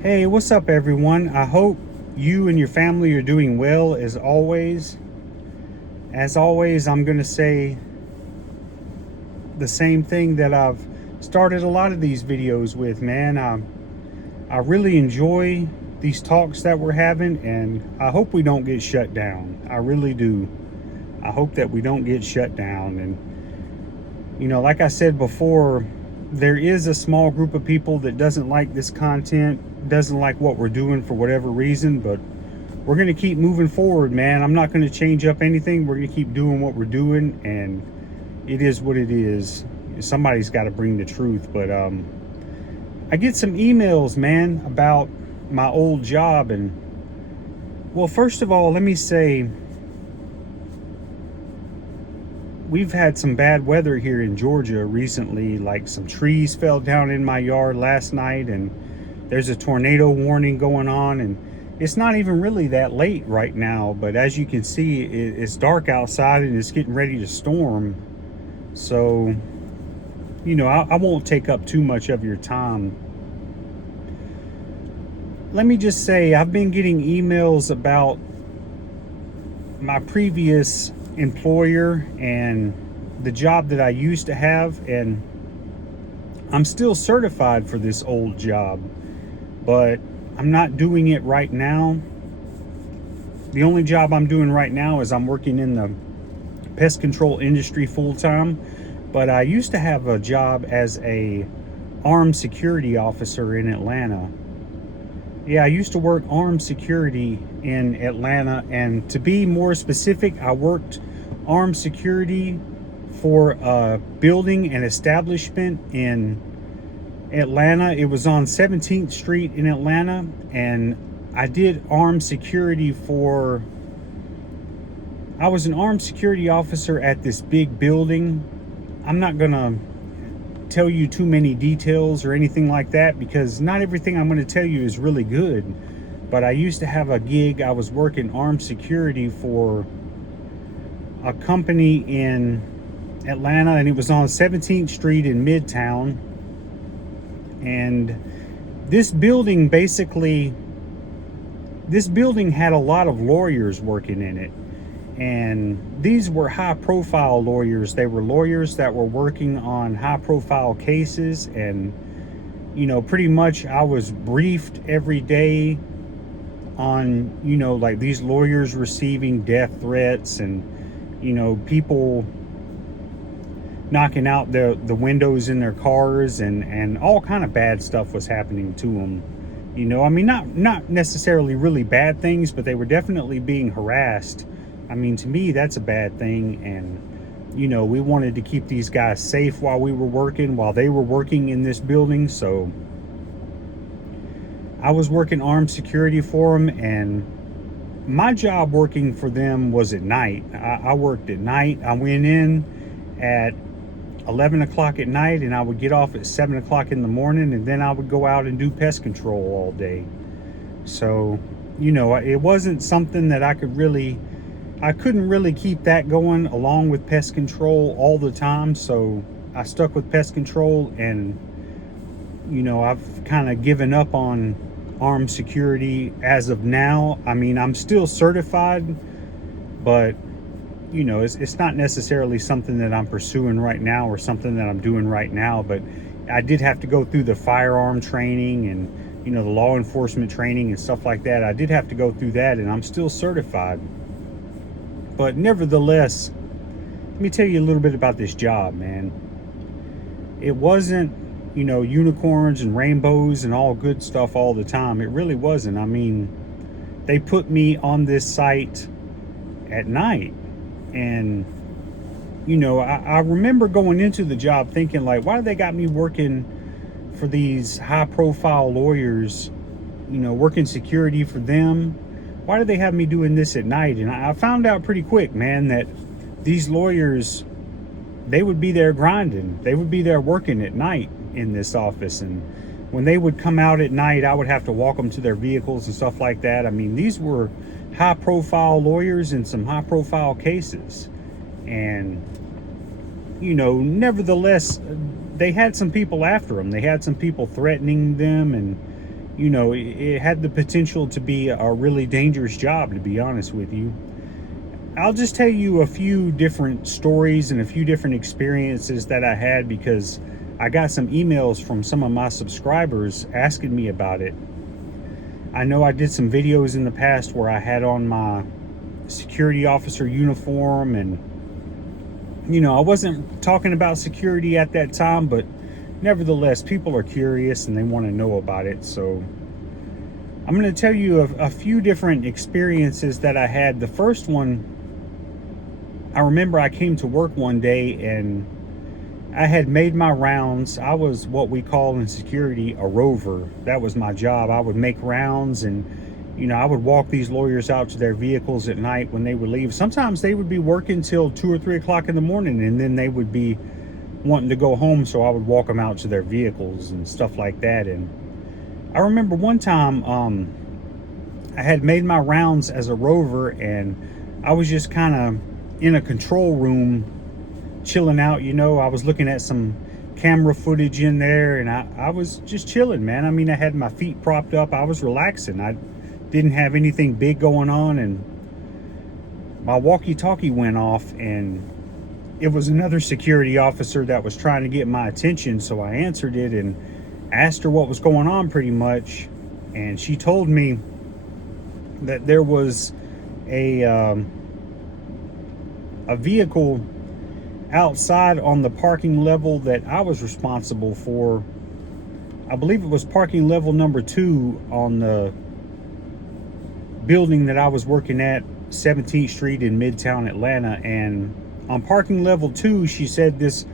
Hey, what's up, everyone? I hope you and your family are doing well as always. As always, I'm going to say the same thing that I've started a lot of these videos with, man. I really enjoy these talks that we're having, and I hope we don't get shut down. I really do. I hope that we don't get shut down. And, like I said before, there is a small group of people that doesn't like this content, doesn't like what we're doing for whatever reason, but we're going to keep moving forward, man. I'm not going to change up anything. We're going to keep doing what we're doing, and it is what it is. Somebody's got to bring the truth. But I get some emails, man, about my old job. And, well, first of all, let me say, we've had some bad weather here in Georgia recently. Like, some trees fell down in my yard last night, and there's a tornado warning going on. And it's not even really that late right now, but as you can see, it's dark outside and it's getting ready to storm. So, I won't take up too much of your time. Let me just say, I've been getting emails about my previous employer and the job that I used to have, and I'm still certified for this old job, but I'm not doing it right now. The only job I'm doing right now is I'm working in the pest control industry full time, but I used to have a job as a armed security officer in Atlanta. Yeah, I used to work armed security in Atlanta, and to be more specific, I worked armed security for a building and establishment in Atlanta. It was on 17th Street in Atlanta, and I was an armed security officer at this big building. I'm not gonna tell you too many details or anything like that, because not everything I'm going to tell you is really good. But I used to have a gig. I was working armed security for a company in Atlanta, and it was on 17th Street in Midtown. And this building had a lot of lawyers working in it. And these were high profile lawyers. They were lawyers that were working on high profile cases. And, pretty much I was briefed every day on, like these lawyers receiving death threats, and, people knocking out the windows in their cars, and all kind of bad stuff was happening to them. Not necessarily really bad things, but they were definitely being harassed. I mean, to me, that's a bad thing. And, we wanted to keep these guys safe while they were working in this building. So I was working armed security for them, and my job working for them was at night. I worked at night. I went in at 11 o'clock at night, and I would get off at 7 o'clock in the morning, and then I would go out and do pest control all day. So, it wasn't something that I couldn't really keep that going along with pest control all the time. So I stuck with pest control, and, I've kind of given up on armed security as of now. I mean, I'm still certified, but, it's not necessarily something that I'm pursuing right now or something that I'm doing right now. But I did have to go through the firearm training and, the law enforcement training and stuff like that. I did have to go through that, and I'm still certified. But nevertheless, let me tell you a little bit about this job, man. It wasn't, unicorns and rainbows and all good stuff all the time. It really wasn't. I mean, they put me on this site at night. And, I remember going into the job thinking, like, why do they got me working for these high profile lawyers, working security for them? Why do they have me doing this at night? And I found out pretty quick, man, that these lawyers, they would be there grinding. They would be there working at night in this office. And when they would come out at night, I would have to walk them to their vehicles and stuff like that. I mean, these were high profile lawyers in some high profile cases. And, nevertheless, they had some people after them. They had some people threatening them, and, you know, it had the potential to be a really dangerous job, to be honest with you. I'll just tell you a few different stories and a few different experiences that I had, because I got some emails from some of my subscribers asking me about it. I know I did some videos in the past where I had on my security officer uniform, and you know, I wasn't talking about security at that time, but nevertheless, people are curious and they want to know about it. So I'm going to tell you a few different experiences that I had. The first one, I remember I came to work one day and I had made my rounds. I was what we call in security a rover. That was my job. I would make rounds, and you know, I would walk these lawyers out to their vehicles at night when they would leave. Sometimes they would be working till 2 or 3 o'clock in the morning, and then they would be wanting to go home, so I would walk them out to their vehicles and stuff like that. And I remember one time I had made my rounds as a rover, and I was just kind of in a control room chilling out. You know, I was looking at some camera footage in there, and I was just chilling, man. I mean, I had my feet propped up. I was relaxing. I didn't have anything big going on, and my walkie-talkie went off, and it was another security officer that was trying to get my attention. So I answered it and asked her what was going on, pretty much, and she told me that there was a vehicle outside on the parking level that I was responsible for. I believe it was parking level number 2 on the building that I was working at, 17th Street in Midtown Atlanta. And on parking level 2, she said this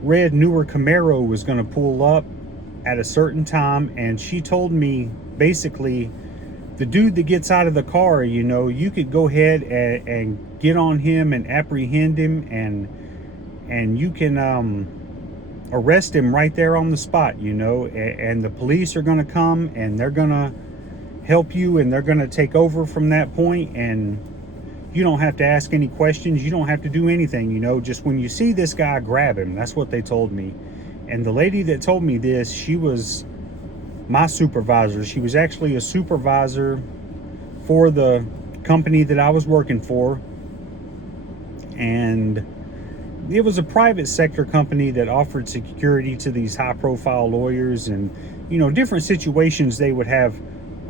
red newer Camaro was going to pull up at a certain time, and she told me basically, the dude that gets out of the car, you know, you could go ahead and get on him and apprehend him, and you can arrest him right there on the spot, you know, and the police are going to come and they're going to help you, and they're going to take over from that point, and you don't have to ask any questions. You don't have to do anything, you know. Just when you see this guy, grab him. That's what they told me. And the lady that told me this, she was my supervisor. She was actually a supervisor for the company that I was working for, and it was a private sector company that offered security to these high profile lawyers. And you know, different situations, they would have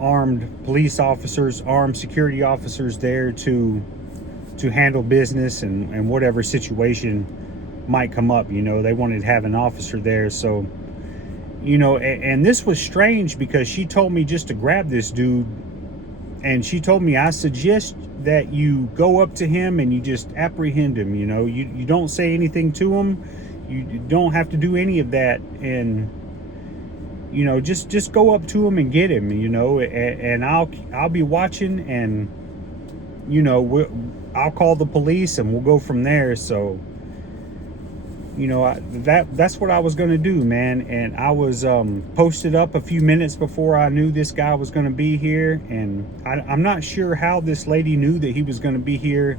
armed police officers, armed security officers there to handle business and whatever situation might come up. You know, they wanted to have an officer there. So you know, and this was strange because she told me just to grab this dude, and she told me, I suggest that you go up to him and you just apprehend him. You know, you don't say anything to him. You don't have to do any of that. And you know, just go up to him and get him, you know, and I'll be watching, and you know, I'll call the police and we'll go from there. So you know, that's what I was going to do, man. And I was posted up a few minutes before I knew this guy was going to be here. And I'm not sure how this lady knew that he was going to be here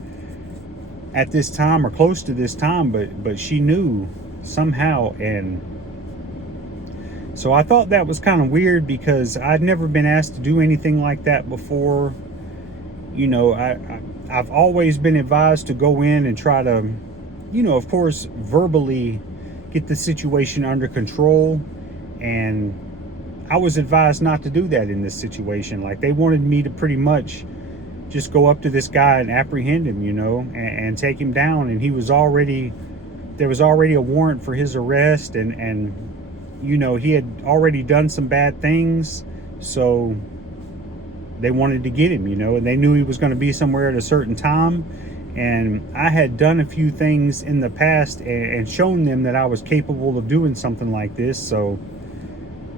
at this time or close to this time, but she knew somehow. And so I thought that was kind of weird, because I'd never been asked to do anything like that before. You know, I've always been advised to go in and try to, you know, of course, verbally get the situation under control. And I was advised not to do that in this situation. Like, they wanted me to pretty much just go up to this guy and apprehend him, you know, and take him down. And there was already a warrant for his arrest, and you know, he had already done some bad things. So they wanted to get him, you know, and they knew he was going to be somewhere at a certain time. And I had done a few things in the past and shown them that I was capable of doing something like this. So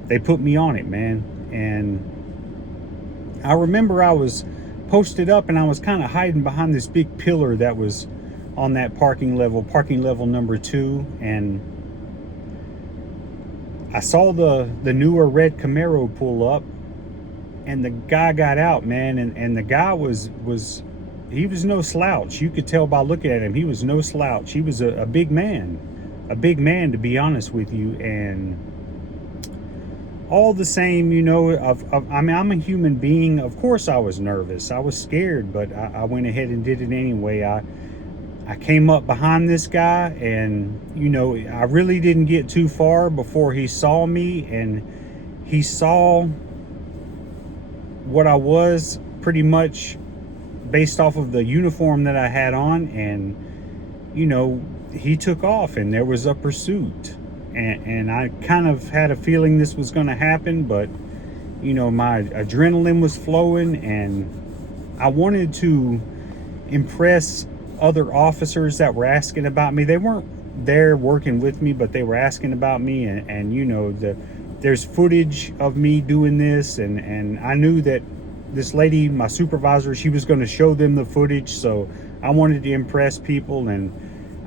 they put me on it, man. And I remember I was posted up and I was kind of hiding behind this big pillar that was on that parking level number 2. And I saw the newer red Camaro pull up, and the guy got out, man. And the guy was he was no slouch. You could tell by looking at him, he was no slouch. He was a big man, to be honest with you. And all the same, I mean, I'm a human being. Of course I was nervous, I was scared, but I went ahead and did it anyway. I came up behind this guy, and I really didn't get too far before he saw me, and he saw what I was pretty much based off of the uniform that I had on, and he took off, and there was a pursuit, and I kind of had a feeling this was going to happen, but my adrenaline was flowing, and I wanted to impress other officers that were asking about me. They weren't there working with me, but they were asking about me, and there's footage of me doing this, and I knew that this lady, my supervisor, she was going to show them the footage, so I wanted to impress people, and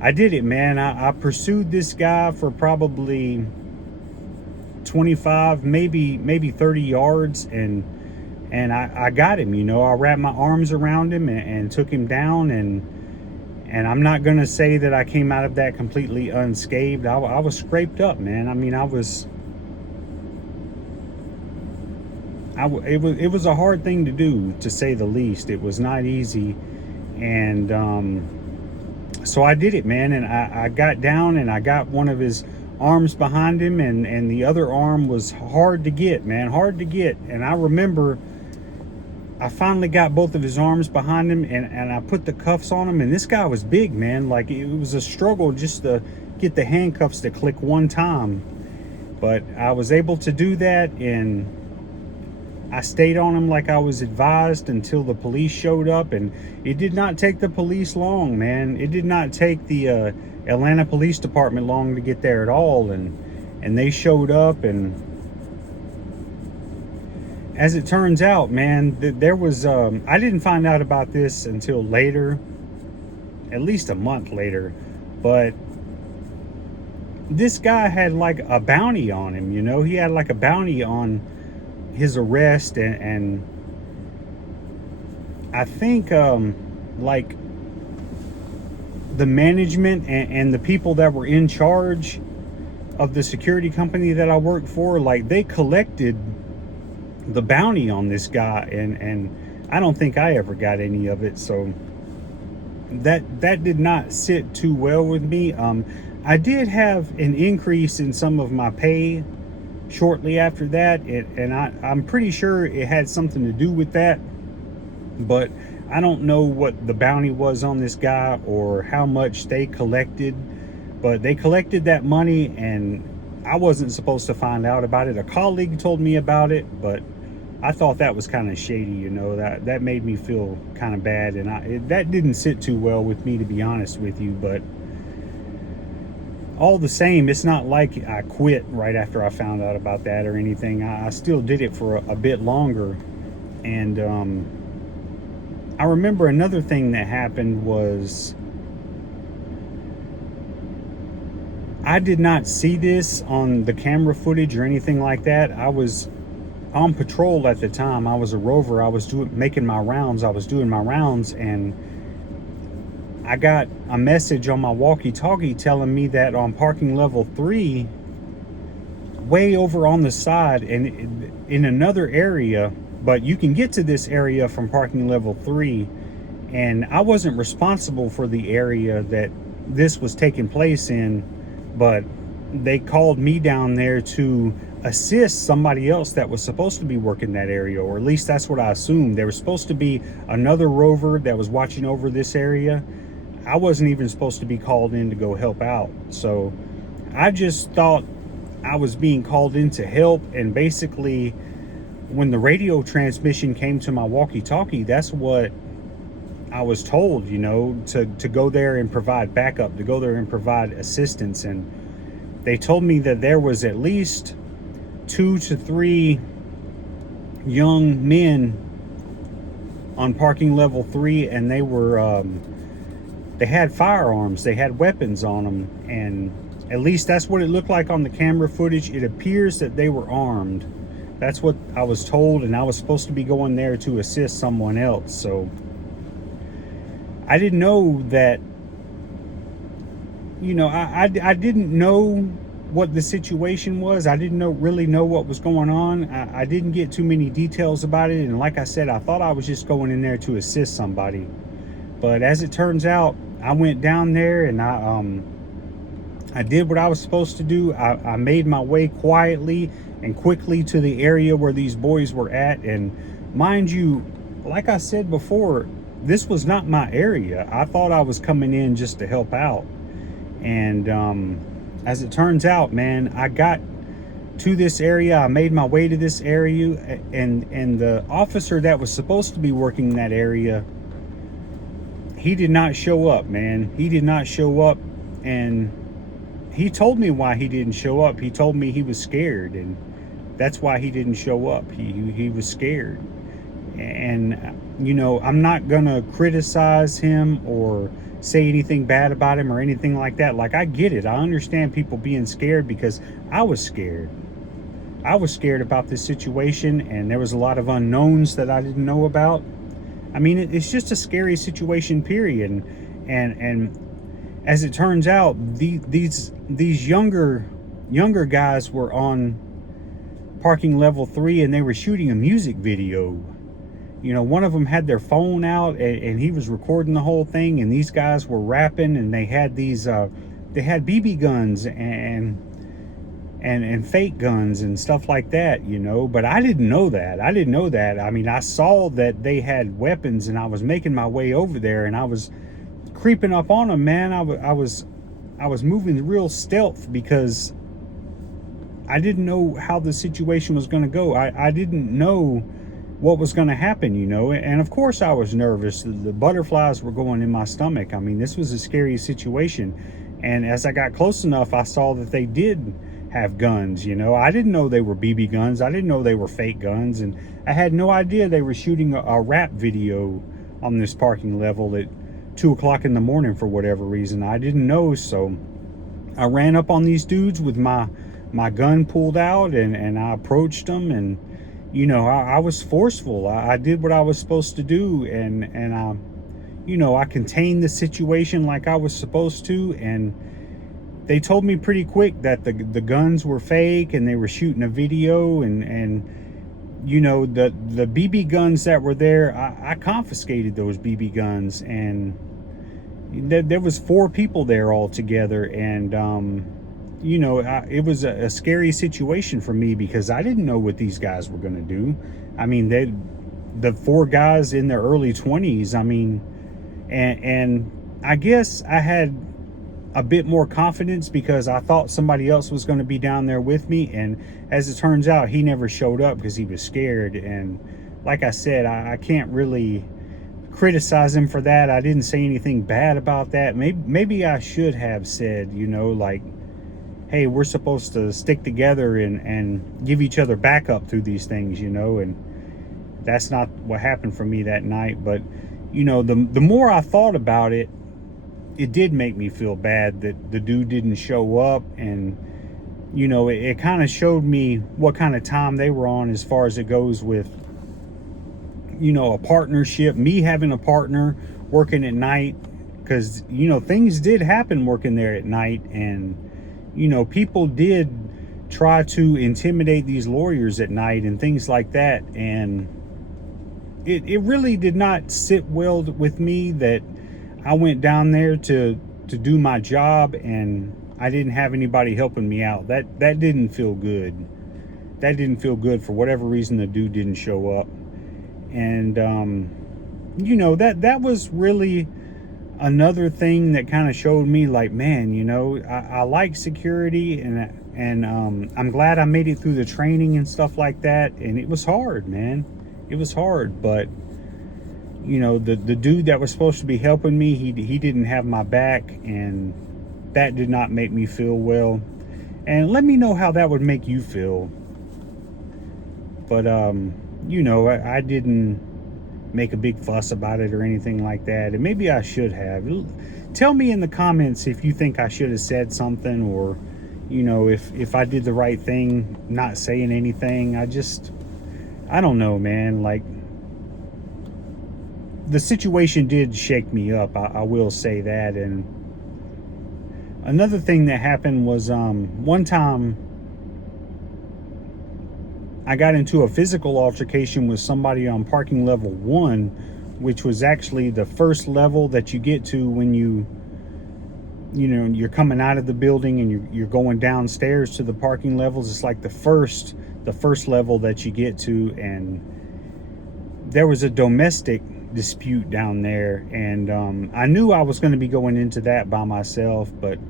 I did it, man. I pursued this guy for probably 25, maybe 30 yards, and I got him. I wrapped my arms around him and took him down, and I'm not gonna say that I came out of that completely unscathed. I was scraped up, man. I mean, it was a hard thing to do, to say the least. It was not easy, and so I did it, man. And I got down, and I got one of his arms behind him, and the other arm was hard to get, man, hard to get. And I remember I finally got both of his arms behind him, and I put the cuffs on him, and this guy was big, man. Like, it was a struggle just to get the handcuffs to click one time, but I was able to do that, and I stayed on him like I was advised until the police showed up. And it did not take the police long, man. It did not take the Atlanta Police Department long to get there at all, and they showed up. And as it turns out, man, there was I didn't find out about this until later, at least a month later, but this guy had like a bounty on him. He had like a bounty on his arrest, and I think like the management and the people that were in charge of the security company that I worked for, like, they collected the bounty on this guy, and I don't think I ever got any of it. So that did not sit too well with me. I did have an increase in some of my pay shortly after that, and I'm pretty sure it had something to do with that, but I don't know what the bounty was on this guy or how much they collected, but they collected that money, and I wasn't supposed to find out about it. A colleague told me about it, but I thought that was kind of shady. That made me feel kind of bad, and that didn't sit too well with me, to be honest with you. But all the same, it's not like I quit right after I found out about that or anything. I still did it for a bit longer. And I remember another thing that happened was, I did not see this on the camera footage or anything like that. I was on patrol at the time. I was a rover. I was making my rounds. I was doing my rounds, and I got a message on my walkie-talkie telling me that on parking level 3, way over on the side and in another area, but you can get to this area from parking level 3, and I wasn't responsible for the area that this was taking place in, but they called me down there to assist somebody else that was supposed to be working that area, or at least that's what I assumed. There was supposed to be another rover that was watching over this area. I wasn't even supposed to be called in to go help out. So I just thought I was being called in to help. And basically, when the radio transmission came to my walkie-talkie, that's what I was told, to go there and provide backup, to go there and provide assistance. And they told me that there was at least 2 to 3 young men on parking level 3, and they were they had firearms, they had weapons on them, and at least that's what it looked like on the camera footage. It appears that they were armed. That's what I was told, and I was supposed to be going there to assist someone else. So I didn't know that, I didn't know what the situation was. I didn't really know what was going on. I didn't get too many details about it, and like I said, I thought I was just going in there to assist somebody. But as it turns out, I went down there and I did what I was supposed to do. I made my way quietly and quickly to the area where these boys were at. And mind you, like I said before, this was not my area. I thought I was coming in just to help out. And as it turns out, man, I got to this area. I made my way to this area, and the officer that was supposed to be working that area, he did not show up, man. He did not show up, and he told me why he didn't show up. He told me he was scared, and that's why he didn't show up. He was scared. And you know, I'm not gonna criticize him or say anything bad about him or anything like that. Like, I get it. I understand people being scared, because I was scared. I was scared about this situation, and there was a lot of unknowns that I didn't know about. I mean, it's just a scary situation, period. And as it turns out, these younger guys were on parking level 3, and they were shooting a music video. You know, one of them had their phone out, and he was recording the whole thing, and these guys were rapping, and they had these they had BB guns and fake guns and stuff like that, you know. But I didn't know that. I mean, I saw that they had weapons, and I was making my way over there, and I was creeping up on them, man. I was moving real stealth, because I didn't know how the situation was going to go. I didn't know what was going to happen, you know. And of course I was nervous. The butterflies were going in my stomach. I mean, this was a scary situation. And as I got close enough, I saw that they did have guns, you know. I didn't know they were BB guns. I didn't know they were fake guns. And I had no idea they were shooting a rap video on this parking level at 2 o'clock in the morning for whatever reason. I didn't know. So I ran up on these dudes with my gun pulled out, and I approached them, and you know, I was forceful. I did what I was supposed to do, and I, you know, I contained the situation like I was supposed to. And they told me pretty quick that the guns were fake, and they were shooting a video, and you know, the BB guns that were there, I confiscated those BB guns, and there was 4 people there all together. And you know, it was a scary situation for me, because I didn't know what these guys were going to do. I mean, the 4 guys in their early 20s, I mean, and I guess I had a bit more confidence, because I thought somebody else was going to be down there with me. And as it turns out, he never showed up because he was scared. And like I said, I can't really criticize him for that. I didn't say anything bad about that. Maybe I should have said, you know, like, hey, we're supposed to stick together and give each other backup through these things, you know. And that's not what happened for me that night. But you know, the more I thought about it, it did make me feel bad that the dude didn't show up. And you know, it kind of showed me what kind of time they were on, as far as it goes with, you know, a partnership, me having a partner working at night. Because you know, things did happen working there at night, and you know, people did try to intimidate these lawyers at night and things like that. And it really did not sit well with me that I went down there to do my job, and I didn't have anybody helping me out. That didn't feel good. That didn't feel good. For whatever reason, the dude didn't show up. And you know, that was really another thing that kind of showed me, like, man, you know, I like security, and I'm glad I made it through the training and stuff like that. And it was hard, man. It was hard. But you know, the dude that was supposed to be helping me, he didn't have my back, and that did not make me feel well. And let me know how that would make you feel. But you know, I didn't make a big fuss about it or anything like that, and maybe I should have. Tell me in the comments if you think I should have said something, or you know, if I did the right thing not saying anything. I don't know, man. Like, the situation did shake me up, I will say that. And Another thing that happened was one time I got into a physical altercation with somebody on parking level 1, which was actually the first level that you get to when you're coming out of the building and you're going downstairs to the parking levels. It's like the first level that you get to, and there was a domestic dispute down there, and I knew I was going to be going into that by myself, but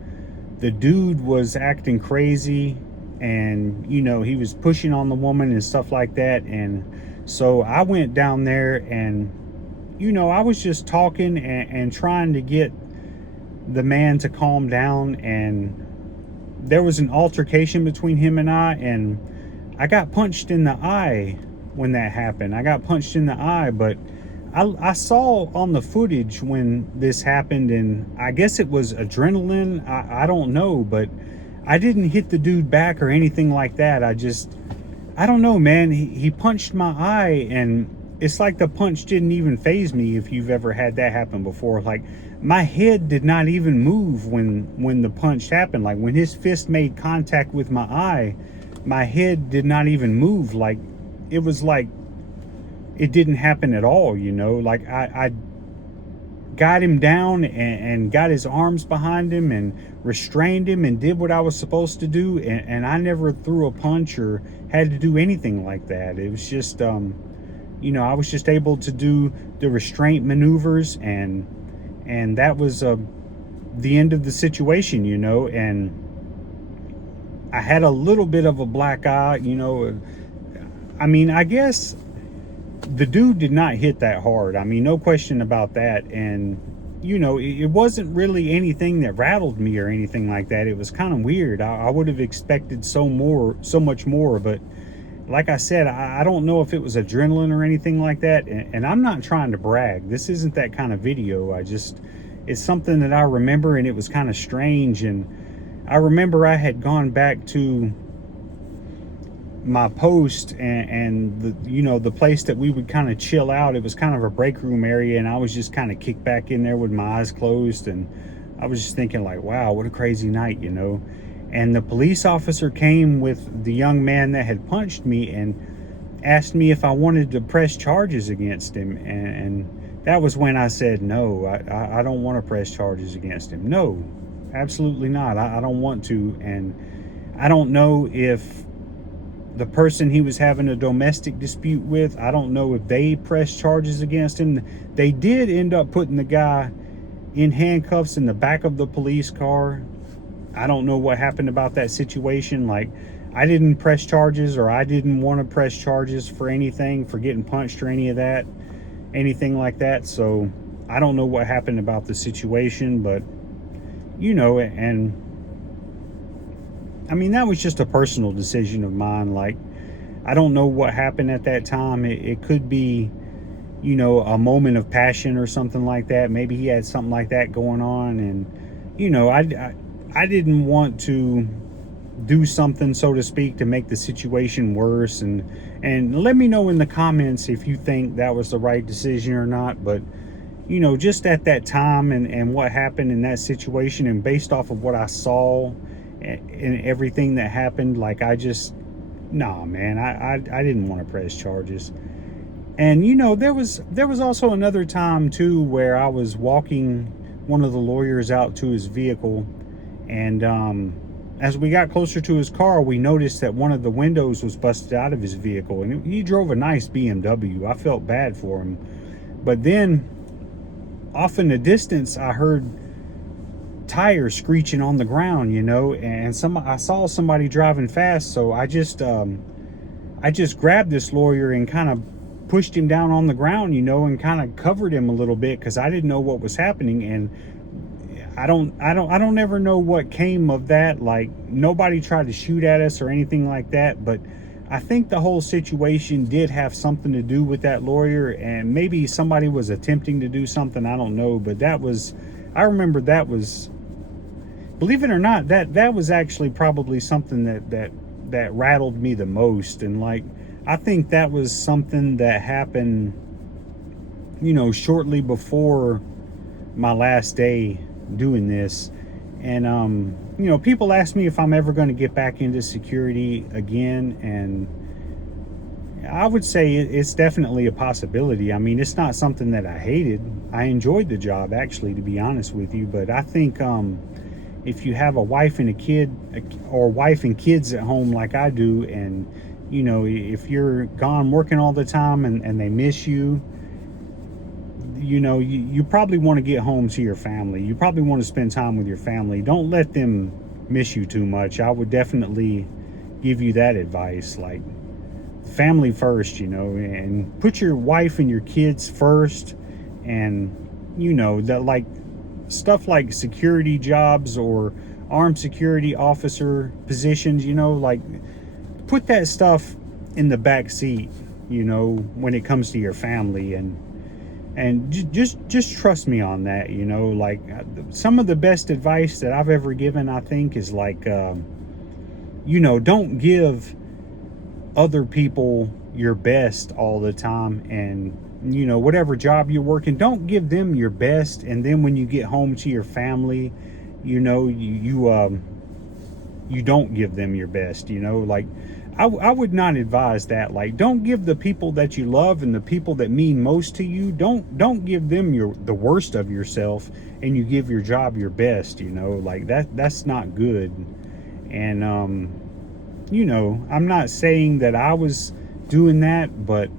the dude was acting crazy, and he was pushing on the woman and stuff like that. And so I went down there, and I was just talking and trying to get the man to calm down, and there was an altercation between him and I got punched in the eye when that happened. I got punched in the eye, but I saw on the footage when this happened, and I guess it was adrenaline. I don't know, but I didn't hit the dude back or anything like that. I don't know, man. He punched my eye, and it's like the punch didn't even faze me. If you've ever had that happen before, like my head did not even move when the punch happened. Like when his fist made contact with my eye, my head did not even move. Like it was like it didn't happen at all, like I got him down and got his arms behind him and restrained him and did what I was supposed to do, and I never threw a punch or had to do anything like that. It was just I was just able to do the restraint maneuvers, and that was the end of the situation, and I had a little bit of a black eye. I mean, I guess the dude did not hit that hard. I mean, no question about that. And it wasn't really anything that rattled me or anything like that. It was kind of weird. I would have expected so much more, but like I said, I don't know if it was adrenaline or anything like that. And I'm not trying to brag. This isn't that kind of video. It's something that I remember, and it was kind of strange. And I remember I had gone back to my post and the place that we would kind of chill out. It was kind of a break room area, and I was just kind of kicked back in there with my eyes closed, and I was just thinking like, wow, what a crazy night, And the police officer came with the young man that had punched me and asked me if I wanted to press charges against him, and that was when I said no. I don't want to press charges against him. No, absolutely not. I don't want to. And I don't know if the person he was having a domestic dispute with, I don't know if they pressed charges against him. They did end up putting the guy in handcuffs in the back of the police car. I don't know what happened about that situation. Like, I didn't press charges, or I didn't want to press charges for anything, for getting punched or anything like that. So I don't know what happened about the situation, but and I mean, that was just a personal decision of mine. Like, I don't know what happened at that time. It could be, a moment of passion or something like that. Maybe he had something like that going on. And, I didn't want to do something, so to speak, to make the situation worse. And let me know in the comments if you think that was the right decision or not. But, just at that time and what happened in that situation, and based off of what I saw and everything that happened, like I didn't want to press charges. And there was also another time too where I was walking one of the lawyers out to his vehicle, and as we got closer to his car, we noticed that one of the windows was busted out of his vehicle, and he drove a nice BMW. I felt bad for him. But then off in the distance, I heard tires screeching on the ground, and I saw somebody driving fast. So I just grabbed this lawyer and kind of pushed him down on the ground, and kind of covered him a little bit, because I didn't know what was happening. And I don't ever know what came of that. Like, nobody tried to shoot at us or anything like that, but I think the whole situation did have something to do with that lawyer, and maybe somebody was attempting to do something. I don't know, but I remember that was, believe it or not, that was actually probably something that rattled me the most. And like, I think that was something that happened, shortly before my last day doing this. And you know, people ask me if I'm ever going to get back into security again, and I would say it's definitely a possibility. I mean, it's not something that I hated. I enjoyed the job, actually, to be honest with you. But I think if you have a wife and a kid, or wife and kids at home like I do, and you know, if you're gone working all the time and they miss you, you know, you probably want to get home to your family. You probably want to spend time with your family. Don't let them miss you too much. I would definitely give you that advice. Like, family first, you know, and put your wife and your kids first. And you know that, like, stuff like security jobs or armed security officer positions, you know, like, put that stuff in the back seat, you know, when it comes to your family. And just trust me on that, you know. Like, some of the best advice that I've ever given, I think, is like, you know, don't give other people your best all the time. And you know, whatever job you're working, don't give them your best, and then when you get home to your family, you know, you don't give them your best, you know. Like, I would not advise that. Like, don't give the people that you love and the people that mean most to you, don't give them the worst of yourself, and you give your job your best, you know. Like, that's not good. And you know, I'm not saying that I was doing that, but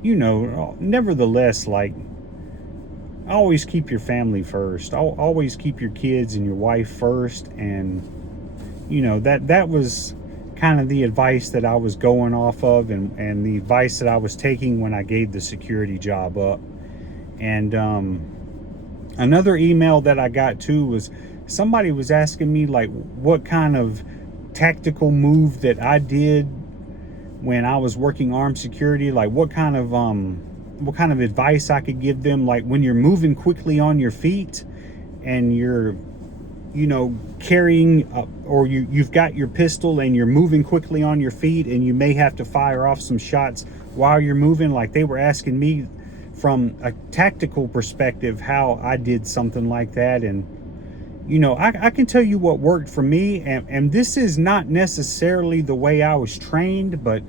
you know, nevertheless, like, always keep your family first. Always keep your kids and your wife first. And you know, that was kind of the advice that I was going off of, and the advice that I was taking when I gave the security job up. And another email that I got too was somebody was asking me, like, what kind of tactical move that I did when I was working armed security, like what kind of advice I could give them, like when you're moving quickly on your feet and you're, you know, carrying or you've got your pistol and you're moving quickly on your feet, and you may have to fire off some shots while you're moving. Like, they were asking me from a tactical perspective how I did something like that. And you know, I can tell you what worked for me, and this is not necessarily the way I was trained, but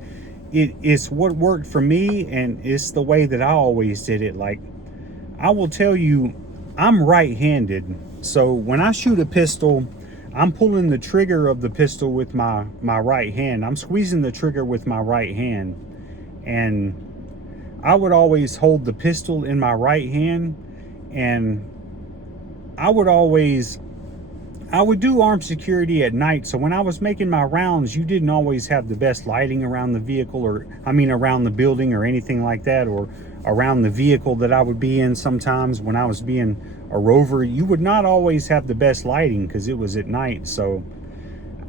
it's what worked for me, and it's the way that I always did it. Like, I will tell you, I'm right-handed, so when I shoot a pistol, I'm pulling the trigger of the pistol with my right hand. I'm squeezing the trigger with my right hand, and I would always hold the pistol in my right hand. And I would do armed security at night, so when I was making my rounds, you didn't always have the best lighting around the vehicle, or around the building or anything like that, or around the vehicle that I would be in. Sometimes when I was being a rover, you would not always have the best lighting because it was at night. So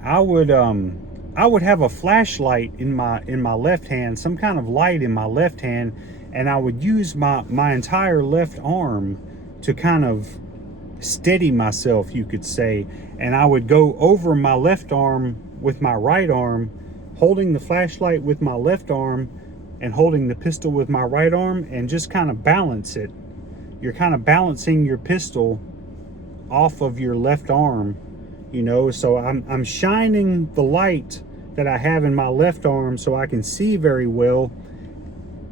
I would have a flashlight in my left hand, some kind of light in my left hand, and I would use my entire left arm to kind of steady myself, you could say. And I would go over my left arm with my right arm, holding the flashlight with my left arm and holding the pistol with my right arm, and just kind of balance it. You're kind of balancing your pistol off of your left arm, you know. So I'm shining the light that I have in my left arm so I can see very well,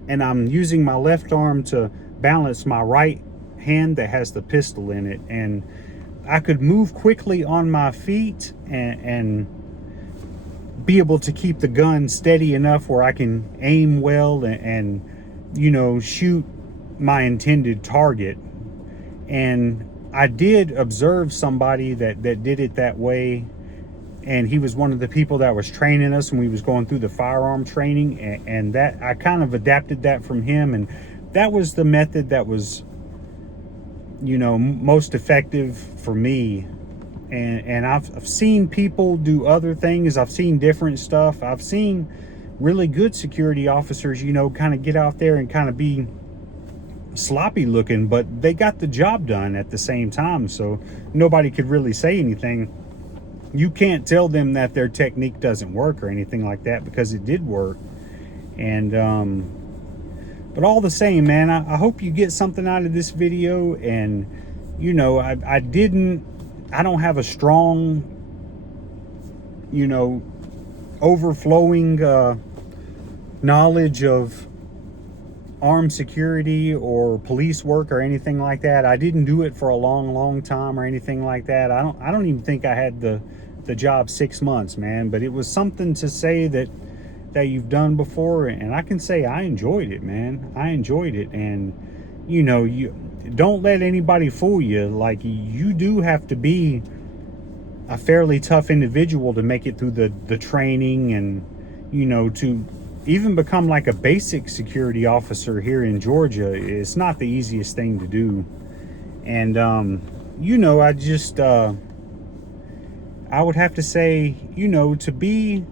and I'm using my left arm to balance my right hand that has the pistol in it. And I could move quickly on my feet and be able to keep the gun steady enough where I can aim well and you know, shoot my intended target. And I did observe somebody that did it that way, and he was one of the people that was training us when we was going through the firearm training, and that I kind of adapted that from him, and that was the method that was, you know, most effective for me. And I've seen people do other things. I've seen different stuff. I've seen really good security officers, you know, kind of get out there and kind of be sloppy looking, but they got the job done at the same time, so nobody could really say anything. You can't tell them that their technique doesn't work or anything like that, because it did work. And but all the same, man, I hope you get something out of this video. And you know, I didn't I don't have a strong, you know, overflowing knowledge of armed security or police work or anything like that. I didn't do it for a long time or anything like that. I don't even think I had the job 6 months, man, but it was something to say that you've done before, and I can say I enjoyed it, man. I enjoyed it. And you know, you don't let anybody fool you. Like, you do have to be a fairly tough individual to make it through the training, and you know, to even become like a basic security officer here in Georgia. It's not the easiest thing to do. And you know, I just I would have to say, you know, to be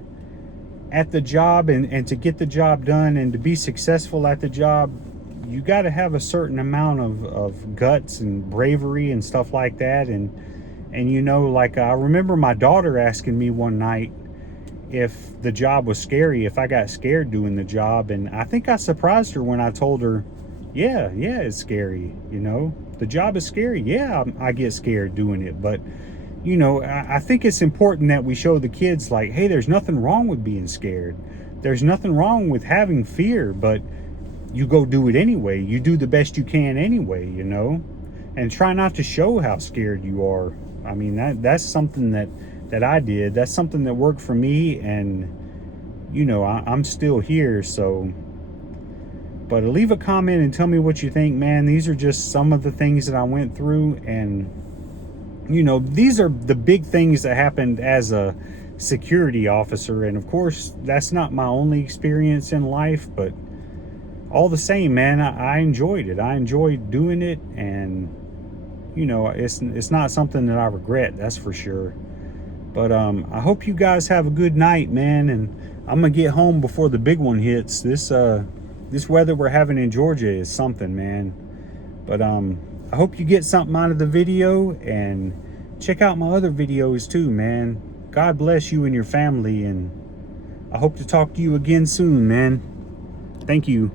at the job and to get the job done and to be successful at the job, you got to have a certain amount of guts and bravery and stuff like that. And you know, like, I remember my daughter asking me one night if the job was scary, if I got scared doing the job. And I think I surprised her when I told her, yeah, it's scary. You know, the job is scary. Yeah, I get scared doing it. But, you know, I think it's important that we show the kids, like, hey, there's nothing wrong with being scared. There's nothing wrong with having fear, but you go do it anyway. You do the best you can anyway, you know, and try not to show how scared you are. I mean, that's something that I did. That's something that worked for me, and you know, I'm still here. So, but leave a comment and tell me what you think, man. These are just some of the things that I went through, and you know, these are the big things that happened as a security officer. And of course, that's not my only experience in life, but all the same, man, I enjoyed it. I enjoyed doing it, and you know, it's not something that I regret, that's for sure. But I hope you guys have a good night, man, and I'm gonna get home before the big one hits. This weather we're having in Georgia is something, man. But I hope you get something out of the video, and check out my other videos too, man. God bless you and your family, and I hope to talk to you again soon, man. Thank you.